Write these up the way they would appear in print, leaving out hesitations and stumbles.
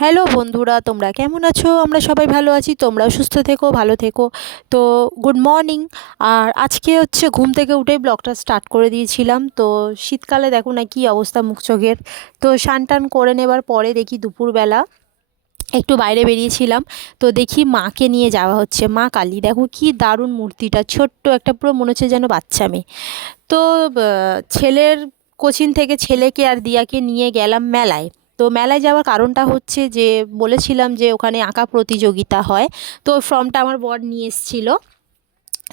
Hello বন্ধুরা, তোমরা কেমন আছো? আমরা সবাই ভালো আছি, তোমরাও সুস্থ থেকো, ভালো থেকো। তো গুড মর্নিং। আর আজকে হচ্ছে ঘুম থেকে উঠেই ব্লগটা স্টার্ট করে দিয়েছিলাম। তো শীতকালে দেখো না কি অবস্থা মুখ চোখের। তো স্নান টান করে নেবার পরে দেখি দুপুরবেলা একটু বাইরে বেরিয়েছিলাম। তো দেখি মাকে নিয়ে যাওয়া হচ্ছে, মা কালী। দেখো কি দারুণ মূর্তিটা, ছোট্ট একটা, পুরো মনে হচ্ছে যেন বাচ্চা মেয়ে। তো ছেলের কোচিং থেকে ছেলেকে আর দিয়াকে নিয়ে গেলাম মেলায়। তো মেলায় যাওয়ার কারণটা হচ্ছে যে বলেছিলাম যে ওখানে আঁকা প্রতিযোগিতা হয়। তো ফর্মটা আমার বর নিয়ে এসেছিলো।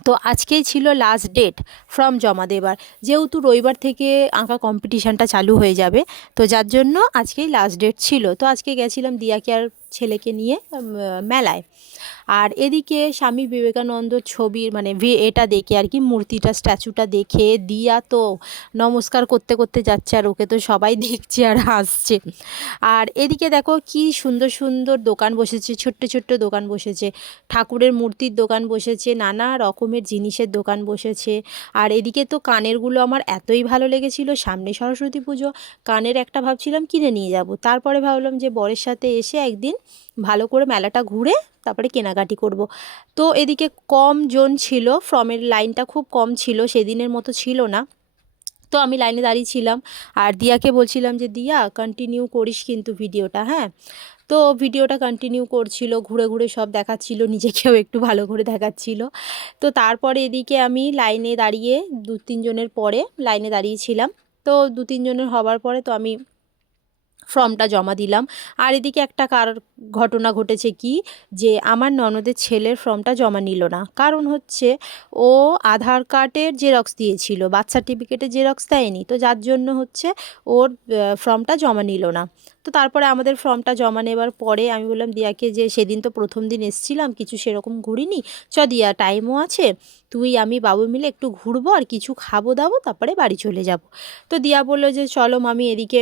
তো আজকেই ছিল লাস্ট ডেট ফর্ম জমা দেবার, যেহেতু রবিবার থেকে আঁকা কম্পিটিশানটা চালু হয়ে যাবে। তো যার জন্য আজকেই লাস্ট ডেট ছিল। তো আজকে গেছিলাম দিয়াকে আর ছেলেকে নিয়ে মেলায়। আর এদিকে স্বামী বিবেকানন্দর ছবির মানে এটা দেখে আর কি, মূর্তিটা, স্ট্যাচুটা দেখে দিয়া তো নমস্কার করতে করতে যাচ্ছে, আর ওকে তো সবাই দেখছে আর হাসছে। আর এদিকে দেখো কি সুন্দর সুন্দর দোকান বসেছে, ছোট্ট ছোট্ট দোকান বসেছে, ঠাকুরের মূর্তির দোকান বসেছে, নানা রকমের জিনিসের দোকান বসেছে। আর এদিকে তো কানেরগুলো আমার এতই ভালো লেগেছিল, সামনে সরস্বতী পুজো, কানের একটা ভাবছিলাম কিনে নিয়ে যাব। তারপরে ভাবলাম যে বরের সাথে এসে একদিন ভালো করে মেলাটা ঘুরে তারপরে কেনাকাটি করব। তো এদিকে কম জন ছিল, ফর্মের লাইনটা খুব কম ছিল, সেদিনের মতো ছিল না। তো আমি লাইনে দাঁড়িয়েছিলাম আর দিয়াকে বলছিলাম যে দিয়া কন্টিনিউ করিস কিন্তু ভিডিওটা, হ্যাঁ। তো ভিডিওটা কন্টিনিউ করছিল, ঘুরে ঘুরে সব দেখাচ্ছিল, নিজেকেও একটু ভালো করে দেখাচ্ছিল। তো তারপরে এদিকে আমি লাইনে দাঁড়িয়ে 2-3 জনের পরে লাইনে দাঁড়িয়েছিলাম। তো 2-3 জনের হবার পরে তো আমি ফর্মটা জমা দিলাম। আর এদিকে একটা ঘটনা ঘটেছে কি, যে আমার ননদের ছেলের ফর্মটা জমা নিল না। কারণ হচ্ছে ও আধার কার্ডের জেরক্স দিয়েছিল, বার্থ সার্টিফিকেটের জেরক্স দেয়নি। তো যার জন্য হচ্ছে ওর ফর্মটা জমা নিল না। তো তারপরে আমাদের ফর্মটা জমা নেবার পরে আমি বললাম দিয়াকে যে সেদিন তো প্রথম দিন এসেছিলাম, কিছু সেরকম ঘুরিনি, চ দিয়া টাইমও আছে, তুই আমি বাবু মিলে একটু ঘুরবো আর কিছু খাবো দাবো, তারপরে বাড়ি চলে যাব। তো দিয়া বললো যে চলো মামি, এদিকে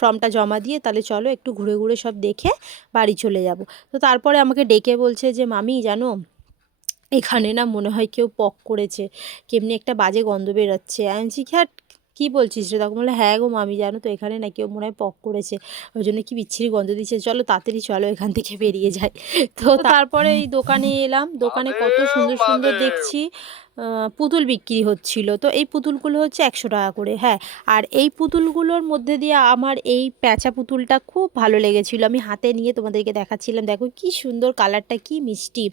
ফর্মটা জমা দিয়ে তাহলে চলো একটু ঘুরে ঘুরে সব দেখে বাড়ি চলে যাব। তো তারপরে আমাকে ডেকে বলছে যে মামি জানো, এখানে না মনে হয় কেউ পক করেছে, কেমনি একটা বাজে গন্ধ বেরোচ্ছে। আমি বলছি হ্যাঁ কী বলছিস রে? তখন বলে হ্যাঁ গো মামি, জানো তো এখানে না কেউ মনে হয় পক করেছে, ওই জন্য কি বিচ্ছিরি গন্ধ দিচ্ছে, চলো তাড়াতাড়ি চলো এখান থেকে বেরিয়ে যাই। তো তারপরে এই দোকানে এলাম, দোকানে কত সুন্দর সুন্দর দেখছি পুতুল বিক্রি হচ্ছিল। তো এই পুতুলগুলো হচ্ছে 100 টাকা করে, হ্যাঁ। আর এই পুতুলগুলোর মধ্যে দিয়ে আমার এই প্যাঁচা পুতুলটা খুব ভালো লেগেছিলো, আমি হাতে নিয়ে তোমাদেরকে দেখাচ্ছিলাম, দেখো কি সুন্দর কালারটা, কি মিষ্টি।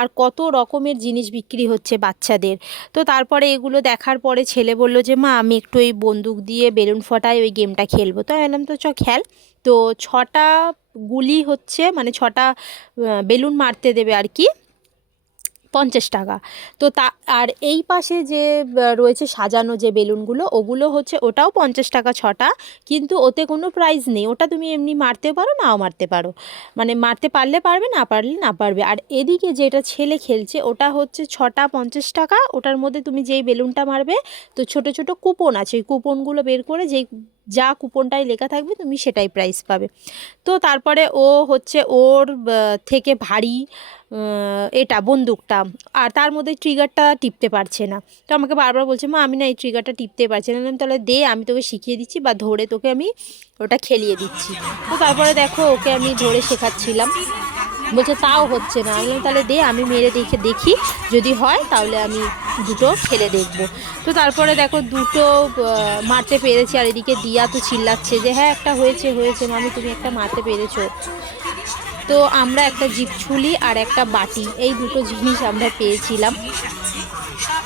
আর কত রকমের জিনিস বিক্রি হচ্ছে বাচ্চাদের। তো তারপরে এগুলো দেখার পরে ছেলে বলল যে মা আমি একটু ওই বন্দুক দিয়ে বেলুন ফটায় ওই গেমটা খেলবো। তো আমি বললাম তো চ খেল। তো 6টা গুলি হচ্ছে, মানে 6টা বেলুন মারতে দেবে আর কি, 50 টাকা। তো আর এই পাশে যে রয়েছে সাজানো যে বেলুনগুলো, ওগুলো হচ্ছে ওটাও 50 টাকা 6টা, কিন্তু ওতে কোনো প্রাইজ নেই, ওটা তুমি এমনি মারতে পারো নাও মারতে পারো, মানে মারতে পারলে পারবে, না পারলে না পারবে। আর এদিকে যেটা ছেলে খেলছে ওটা হচ্ছে 6টা 50 টাকা, ওটার মধ্যে তুমি যেই বেলুনটা মারবে, তো ছোট ছোট কুপন আছে, ওই কুপনগুলো বের করে যেই যা কুপনটায় লেখা থাকবে তুমি সেটাই প্রাইজ পাবে। তো তারপরে ও হচ্ছে ওর থেকে ভারী এটা বন্দুকটা, আর তার মধ্যে ট্রিগারটা টিপতে পারছে না। তো আমাকে বারবার বলছে মা আমি না এই ট্রিগারটা টিপতে পারছি না। তাহলে দে আমি তোকে শিখিয়ে দিচ্ছি, বা ধরে তোকে আমি ওটা খেলিয়ে দিচ্ছি। তো তারপরে দেখো ওকে আমি ধরে শেখাচ্ছিলাম, বলছে তাও হচ্ছে না। আমি বললাম তাহলে দে আমি মেরে দেখি, যদি হয় তাহলে আমি দুটো খেলে দেখব। তো তারপরে দেখো দুটো মারতে পেরেছি। আর এদিকে দিয়া তো চিল্লাচ্ছে যে হ্যাঁ একটা হয়েছে হয়েছে মামি, তুমি একটা মারতে পেরেছো। তো আমরা একটা জিভছুলি আর একটা বাটি, এই দুটো জিনিস আমরা পেয়েছিলাম।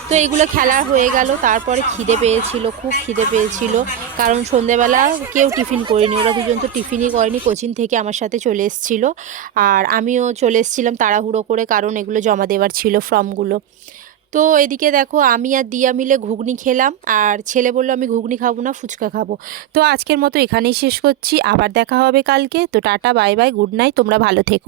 তো এইগুলো খেলা হয়ে গেল। তারপরে খিদে পেয়েছিল, খুব খিদে পেয়েছিল, কারণ সন্ধেবেলা কেউ টিফিন করিনি, ওরা দুজন তো টিফিনই করেনি, কোচিং থেকে আমার সাথে চলে এসেছিল। আর আমিও চলে এসেছিলাম তাড়াহুড়ো করে, কারণ এগুলো জমা দেওয়ার ছিল ফর্মগুলো। তো এদিকে দেখো আমি আর দিয়া মিলে ঘুগনি খেলাম, আর ছেলে বললো আমি ঘুগনি খাবো না, ফুচকা খাবো। তো আজকের মতো এখানেই শেষ করছি, আবার দেখা হবে কালকে। তো tata, bye bye, good night, তোমরা ভালো থেকো।